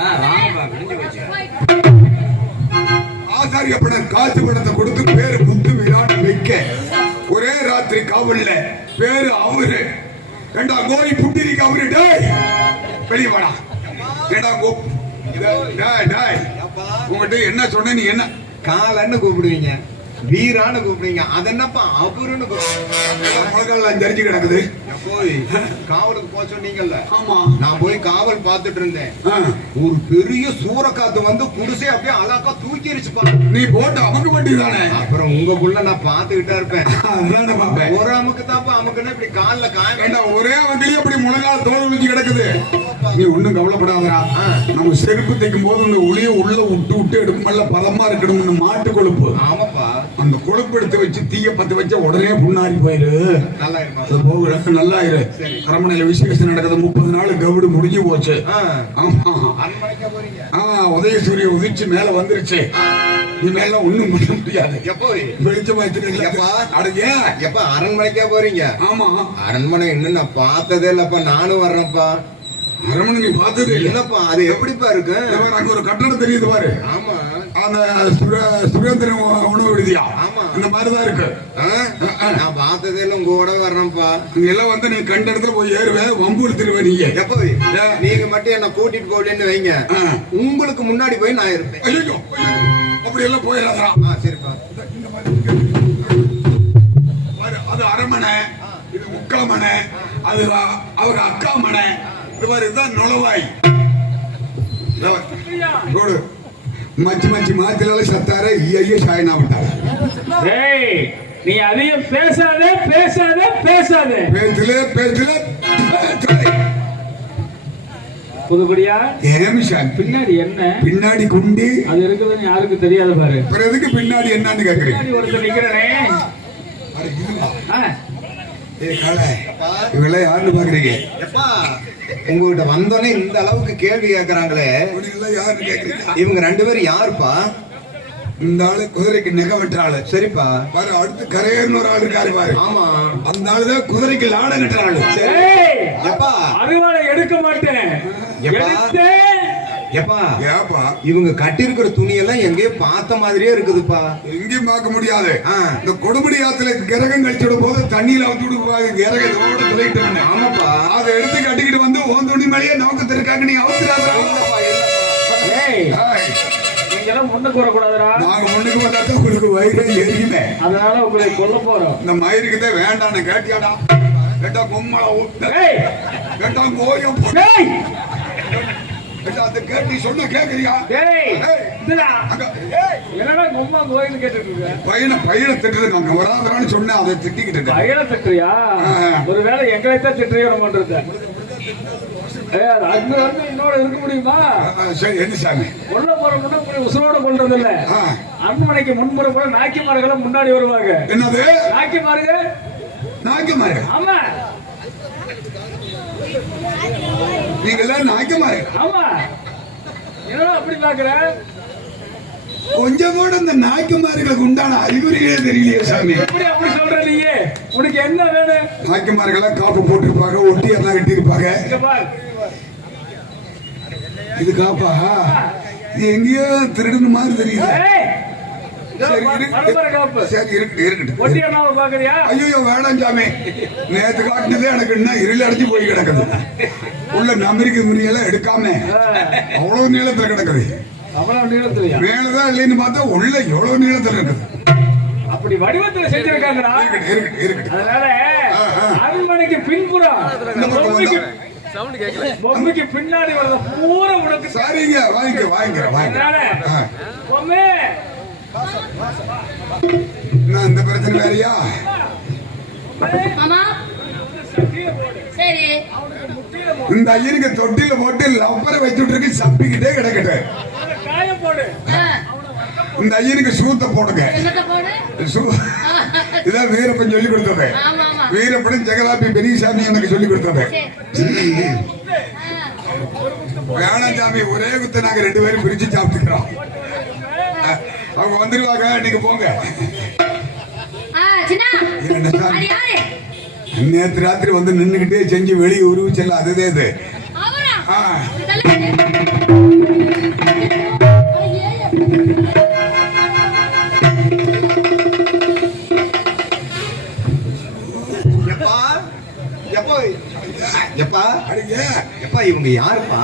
ஆ வாங்கப்பா விடிஞ்சு போச்சு. ஆசாரிய படம் காசு பணத்தை கொடுத்து பேரு முத்து விராட் வைக்க. ஒரே ராத்திரி காவல்ல பேரு அவரு. ஏண்டா கோரி புட்டிரிக்கு அவரு டேய்! வெளிய வாடா. ஏண்டா கோ டேய் டேய் உங்ககிட்ட என்ன சொன்ன நீ என்ன? காலன்னு கூப்பிடுவீங்க. வீரான்னு கூப்பிடுவீங்க அது என்னப்பா? அவருன்னு முழக்கெல்லாம் தெரிஞ்சு கிடக்குது. போய். காவலுக்கு போக சொன்னீங்கல்ல. ஆமா. நான் போய் காவல் பார்த்துட்டு இருந்தேன். ஒரு பெரிய சூறக்காத்து வந்து குடிசை அப்படியே அழகா தூக்கிருச்சுப்பா நீ போட்டு அமுக்க வேண்டியதானே அப்புறம் உங்களுக்குள்ள நான் பார்த்துக்கிட்டா இருப்பேன். ஒரு அமுக்கு தாப்பா அமுக்குன்னா இப்படி கால்ல காய ஏண்டா ஒரே வண்டியில அப்படி முழங்கால தோல் விழிச்சு கிடக்குது? நீ ஒண்ணும் கவலைப்படாதடா. ஆ. நம்ம செருப்பு தைக்கும் போது இந்த ஒளிய உள்ள விட்டு விட்டு எடுக்கும் நல்ல பதமா இருக்கணும்னு மாட்டு கொழுப்பு ஆமாப்பா. கொழுப்பு எடுத்து வச்சு தீய பத்து வச்சா உடனே புண்ணாரி போயிரு. நல்லா இருப்பா அது போக நல்லா இரு. அரமனையில விசேஷம் நடக்குது முப்பது நாள் கவுடு முடிஞ்சு போச்சு. ஆமா. அரண்மனைக்கா போறீங்க? ஆ உதயசூரிய உதிச்சு மேல வந்துருச்சு. நீ மேல ஒண்ணும் பண்ண முடியாது. வெளிச்சமா எப்பா? அரண்மனைக்கா போறீங்க? ஆமா. அரண்மனை நான் பார்த்ததே இல்லப்பா நானும் வர்றேன்ப்பா. அரமனை நீ பார்த்தது இல்ல. இல்லப்பா அது எப்படிப்பா இருக்கு? அங்க ஒரு கட்டடம் தெரியுது பாரு. ஆமா. அந்த சுர- சுரேந்திரன் உணவு விடுதியா? ஆமா. இந்த மாதிரிதான் இருக்கு. ஆ? நான் பார்த்ததே இல்ல உங்க கூட வர்றேன்ப்பா. இங்க எல்லாம் வந்து நீ கண்ட இடத்துல போய் ஏறுவேன் வம்பு எடுத்துருவேன் நீங்க எப்போ நீங்க மட்டும் என்ன கூட்டிட்டு போகலன்னு வைங்க. ஆ. உங்களுக்கு முன்னாடி போய் நான் இருப்பேன். ஐயோ அப்படி எல்லாம் போயிடாதா ஆ சரிப்பா அது அரமனை இது முக்காமனை அது அ- அவர் அக்கா மனை இது மாதிரி இதுதான் நுழவாய். ரோடு மச்சி மச்சி மாத்திரால சத்தார ஐயோ சாயனா விட்டாங்க. டேய் நீ அதிகம் பேசாதே பேசாதே பேசாதே. பேச்சுல. புதுக்குடியா? ஏன் சாமி பின்னாடி என்ன? பின்னாடி குண்டி. அது இருக்குதுன்னு யாருக்கும் தெரியாது பாரு. எதுக்கு பின்னாடி என்னன்னு கேக்குறீங்க பின்னாடி ஒருத்தர் நிக்கிறனே. ஏய் காளை இவெல்லாம் யாருன்னு பாக்குறீங்க? எப்பா? உங்ககிட்ட வந்தோடனே இந்த அளவுக்கு கேள்வி கேக்குறாங்களே. இவனுங்கெல்லாம் யாருன்னு கேக்குறீங்க? இவங்க ரெண்டு பேரும் யாருப்பா? இந்த ஆளு குதிரைக்கு நெக வெட்டுற ஆளு. சரிப்பா. பாரு அடுத்து கரையர்னு ஒரு ஆள் இருக்காரு பாரு. ஆமா. அந்த ஆளுதான் குதிரைக்கு லாட கட்டுற ஆளு. ஏய், எப்பா? அருவாளை எடுக்க மாட்டேன். எப்பா ஏப்பா. இவங்க கட்டியிருக்கிற துணியெல்லாம் எங்கேயோ பார்த்த மாதிரியே இருக்குதுப்பா. எங்கேயும் பார்க்க முடியாது. இந்த கொடுமுடி ஆத்துல கிரகம் கழிச்சுட போது தண்ணியில வந்து விடுவாங்க. கிரகம் இதோட துளையிட்டு ஆமாப்பா. அதை எடுத்து கட்டிக்கிட்டு வந்து ஓன் துணி மேலேயே நீ அவசராதா ஏய் நீங்க எல்லாம் முன்னுக்கு வரக்கூடாதுடா. நாங்க முன்னுக்கு வந்தா தான் உங்களுக்கு வயிறு எரியுமே. அதனால உங்களை கொல்ல போறோம். இந்த மயிருக்கு தான் வேண்டான்னு கேட்டியாடா. கேட்டா கும்மள ஏய். கேட்டா கோயம் நீ சொன்ன கேக்குறியா. அங்க என்னடா கொம்மா கோயில் கேட்டுட்டு பையனை பையனை திட்டுருக்காங்க வராதரான்னு சொன்னேன் அதை திட்டிக்கிட்டு பையனை திட்டுறியா. ஒருவேளை எங்களை தான் திட்டுறியோ ஏ அங்க வந்து இன்னோட இருக்க முடியுமா? சரி என்ன சாமி? உள்ள போறோம்னா இப்படி உசுரோட கொள்றது இல்ல. அரண்மனைக்கு முன்புற போல நாக்கிமார்கள் முன்னாடி வருவாங்க. என்னது? நாக்கிமாருங்க நாய்க்குமாரு ஆமா. நீங்க எல்லாம் நாய்க்குமாரு ஆமா. என்னடா அப்படி பாக்குற கொஞ்சம் கூட இந்த நாய்க்குமார்களுக்கு உண்டான அறிகுறிகளே தெரியலையே சாமி. எப்படி அப்படி சொல்ற நீயே? உனக்கு என்ன வேணும்? நாய்க்குமார்கள்லாம் காப்பு போட்டிருப்பாங்க ஒட்டியெல்லாம் கட்டியிருப்பாங்க. இங்க பார். இது காப்பா? இது எங்கேயோ திருடுன மாதிரி தெரியுது சரி, இருக்கு. இருக்கு ஐயோ வேணாம் சாமி. நேத்து காட்டினதே எனக்கு என்ன இருள் அடைஞ்சு போய் கிடக்குது. உள்ள நம்பிக்கை முறியெல்லாம் எடுக்காம அவ்வளவு நீளத்துல கிடக்குது. அவ்வளவு நீளத்துலயா? மேலதான் இல்லைன்னு பார்த்தா உள்ள எவ்வளவு நீளத்துல இருக்குது? அப்படி வடிவத்துல இருக்கட்டும் அதனால. அரண்மனைக்கு பின்புறம் பொம்மைக்கு பின்னாடி வரத பூரா உனக்கு சரிங்க வாங்கிக்க வாங்கிக்கிறேன் வாங்கிக்கிறேன் நான் இந்த பிரச்சனை வேறையா? இந்த ஐயனுக்கு தொட்டில போட்டு லப்பரை வச்சுட்டு இருக்கு சப்பிக்கிட்டே கிடக்கட்டு. இந்த ஐயனுக்கு சூத்த போடுங்க. இதான் வீரப்பன் சொல்லி கொடுத்தது. வீரப்பனும் ஜெகதாபி பெரியசாமி எனக்கு சொல்லி கொடுத்தது. வேணாம் சாமி ஒரே குத்த நாங்க ரெண்டு பேரும் பிரிச்சு சாப்பிட்டுக்கிறோம். அவங்க வந்துருவாங்க நீங்க போங்க. நேற்று ராத்திரி வந்து நின்றுகிட்டே செஞ்சு வெளியே உருவிச்சல அதுதே இது. எப்பா? எப்பா? இவங்க யாருப்பா?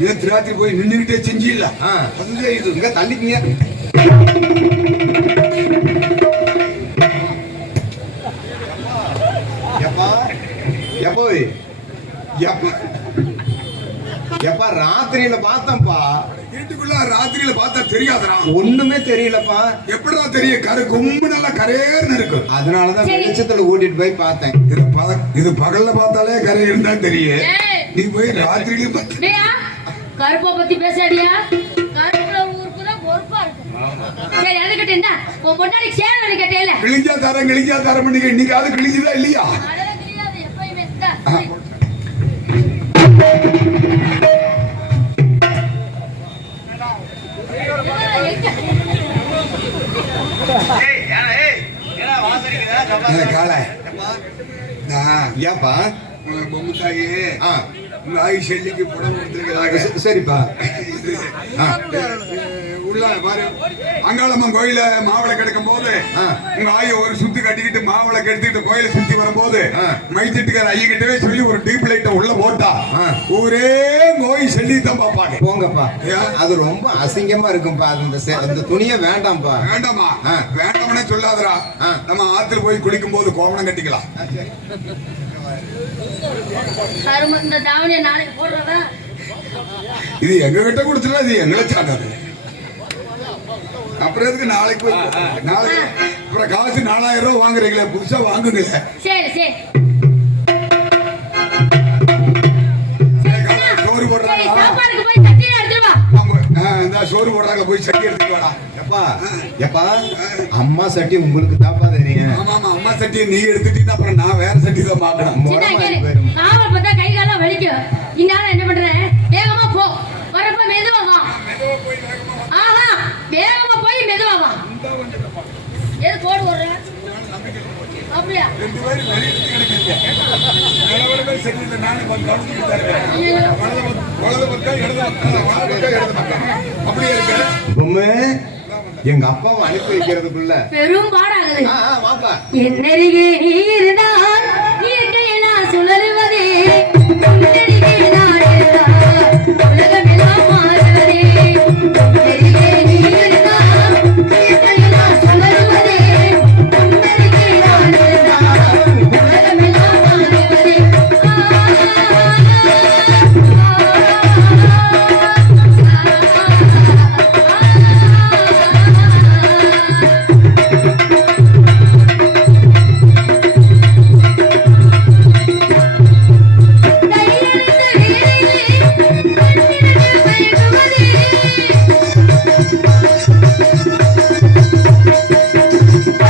நேற்று ராத்திரி போய் நின்றுகிட்டே செஞ்சு இல்ல வந்து இது இங்க எப்பா? ராத்திரியில பார்த்தேன்ப்பா. வீட்டுக்குள்ள ராத்திரியில பார்த்தா தெரியாதடா. ஒண்ணுமே தெரியலப்பா. எப்படிடா தெரியும்? கரு கொம்பு நல்லா கரையேன்னு இருக்கு. அதனாலதான். வெளிச்சத்துல கூட்டிட்டு போய் பார்த்தேன். இது பக- இது பகல்ல பார்த்தாலே கரையேன்னு தான் தெரியும். நீ போய் ராத்திரியில பார்த்த டேயா கருப்பை பத்தி பேசாடியா சரி அது கிட்ட என்ன? உன் பொண்டாடி சேவை கேட்டேல கிழிஞ்சா தரம் கிழிஞ்சா தரம் பண்ணிக்க இன்னைக்கு அது கிழிஞ்சுதா இல்லையா? எப்பயுமே. நான் ஏப்பா பொம்மை தாயி ஆ. நாய் செல்லிக்கு புடம் கொடுத்துருக்கிறாங்க. ச- சரிப்பா. பாரு அங்காளம்மன் கோயில மாவளை கெடுக்கும் போது. உங்க ஆய ஒரு சுத்தி கட்டிக்கிட்டு மாவளை கெடுத்துக்கிட்டு கோயிலை சுத்தி வரும்போது. மைத்திட்டுக்கார ஐயகிட்டவே சொல்லி ஒரு டீப் லைட்ட உள்ள போட்டா. ஊரே நோய் செல்லி தான் பாப்பாங்க போங்கப்பா? அது ரொம்ப அசிங்கமா இருக்கும்பா செ- அந்த துணியை வேண்டாம்ப்பா வேண்டாமா. வேண்டாம்னே சொல்லாதடா ஆ. நம்ம ஆத்துல போய் குளிக்கும் போது கோவணம் கட்டிக்கலாம் கரும இந்த தாவணியை நாளைக்கு போடுறதா இது எங்க கிட்ட கொடுத்துட்டா இது எங்களை சாட்டாது அப்புறம் எதுக்கு நாளைக்கு போய் நாளைக்கு அப்புறம் காசு நாலாயிரம் ரூபாய் வாங்குறீங்களே புதுசா வாங்குங்களே சரி சரி. சோறு இந்த சோறு போடுறாங்க போய் சட்டி எடுத்துட்டு வாடா. எப்பா எப்பா அம்மா சட்டி உங்களுக்கு தாப்பா தெரியும். ஆமா ஆமா அம்மா சட்டியை நீ எடுத்துட்டீங்கன்னா அப்புறம் நான் வேற சட்டி தான் பார்த்தா கை காலம் வலிக்கும். என்ன பண்ற? எது போடு ஒரு அப்படியா ரெண்டு பேரும் வெளியிட்டு கிடக்குறீங்க. நிலவரங்கள் சரியில்லை, நானும் வந்து கவனிச்சுட்டு இருக்கேன். வலது பக்கம், வலது பக்கம், இடது பக்கம், வலது பக்கம், இடது பக்கம். அப்படியே இருக்கு. பொம்மு எங்க அப்பாவை அனுப்பி வைக்கிறதுக்குள்ள பெரும் பாடாகுது ஆ, ஆ, வாப்பா என்னருகே நீ இருந்தால்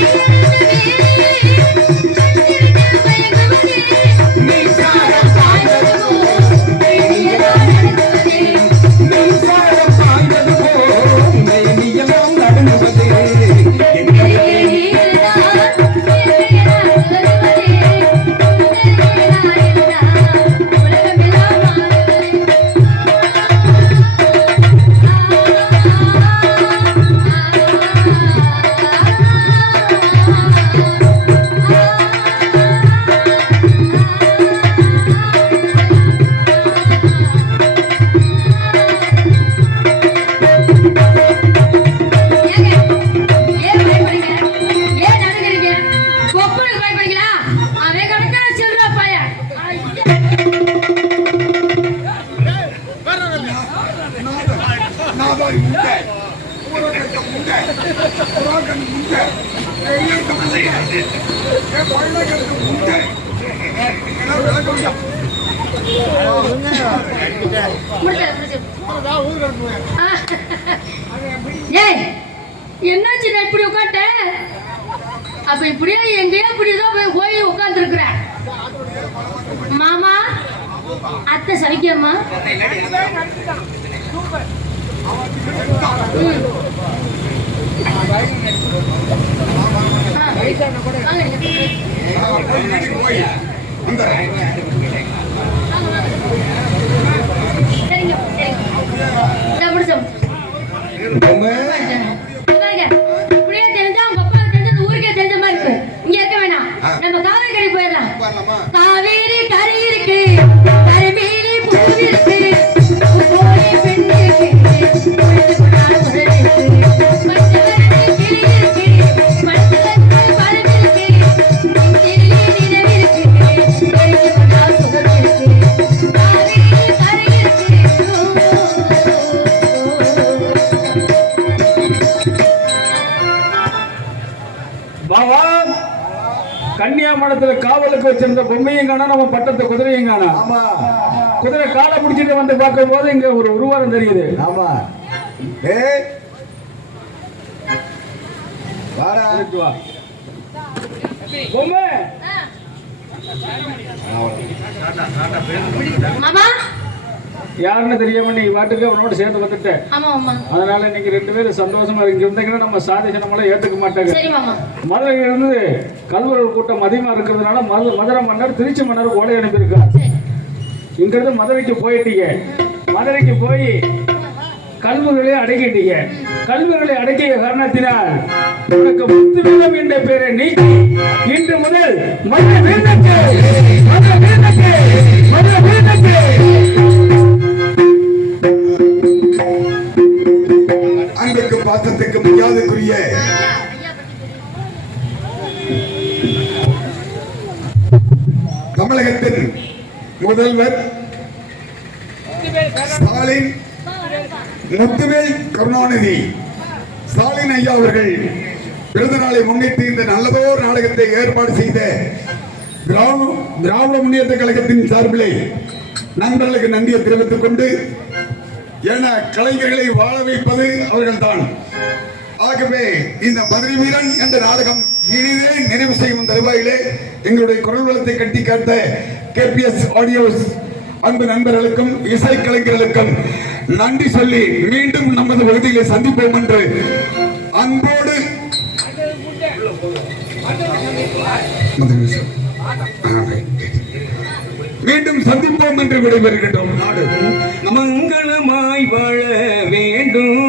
Thank you. ஏய், என்னாச்சு நான் இப்படி உட்காட்ட அப்ப இப்படியே எங்கேயோ இப்படிதான் போய் போய் உட்காந்துருக்குற மாமா அத்தை சவிக்கம்மா சரிங்க சரிங்க. பொம்மு கன்னியாமடத்துல காவலுக்கு வச்சிருந்த பொம்மையும் காணா நம்ம பட்டத்து குதிரையும் காணா குதிரை காலை பிடிச்சிட்டு வந்து பார்க்கும் போது இங்க ஒரு உருவாரம் தெரியுது. ஆமா. வா. பொம்மை. மாமா யாருன்னு தெரியாம நீ பாட்டுக்கு அவனோட சேர்ந்து வந்துட்ட ஆமா ஆமா. அதனால நீங்க ரெண்டு பேரும் சந்தோஷமா இங்க இருந்தீங்கன்னா நம்ம சாதிச்சு நம்மளாம் ஏத்துக்க மாட்டாங்க. மதுரையில இருந்து கல்வர்கள் கூட்டம் அதிகமா இருக்கிறதுனால மது மதுரை மன்னர் திருச்சி மன்னர் ஓலை அனுப்பியிருக்கார். இங்கிருந்து மதுரைக்கு போயிட்டீங்க. மதுரைக்கு போய் கல்வர்களை அடக்கிட்டீங்க. கல்வர்களை அடக்கிய காரணத்தினால் உனக்கு முத்து வீரம் என்ற பெயரை நீக்கி இன்று முதல் மதுரை வீரனுக்கு மதுரை வீரனுக்கு மதுரை வீரனுக்கு முதல்வர் ஸ்டாலின் முத்துவேல் கருணாநிதி. ஸ்டாலின் ஐயா அவர்கள் பிறந்த நாளை முன்னிட்டு இந்த நல்லதோர் நாடகத்தை ஏற்பாடு செய்த திராவிட திராவிட முன்னேற்ற கழகத்தின் சார்பிலே நண்பர்களுக்கு நன்றியை தெரிவித்துக் கொண்டு என கலைஞர்களை வாழ வைப்பது அவர்கள்தான். ஆகவே இந்த மதுரை வீரன் என்ற நாடகம் இனிதே நிறைவு செய்யும் தருவாயிலே எங்களுடைய குரல் வளத்தை கட்டி காட்ட கேபிஎஸ் ஆடியோஸ் அன்பு நண்பர்களுக்கும் இசை கலைஞர்களுக்கும் நன்றி சொல்லி மீண்டும் நமது பகுதியிலே சந்திப்போம் என்று அன்போடு மீண்டும் சந்திப்போம் என்று விடைபெறுகின்றோம். மங்களமாய் வாழ வேண்டும்.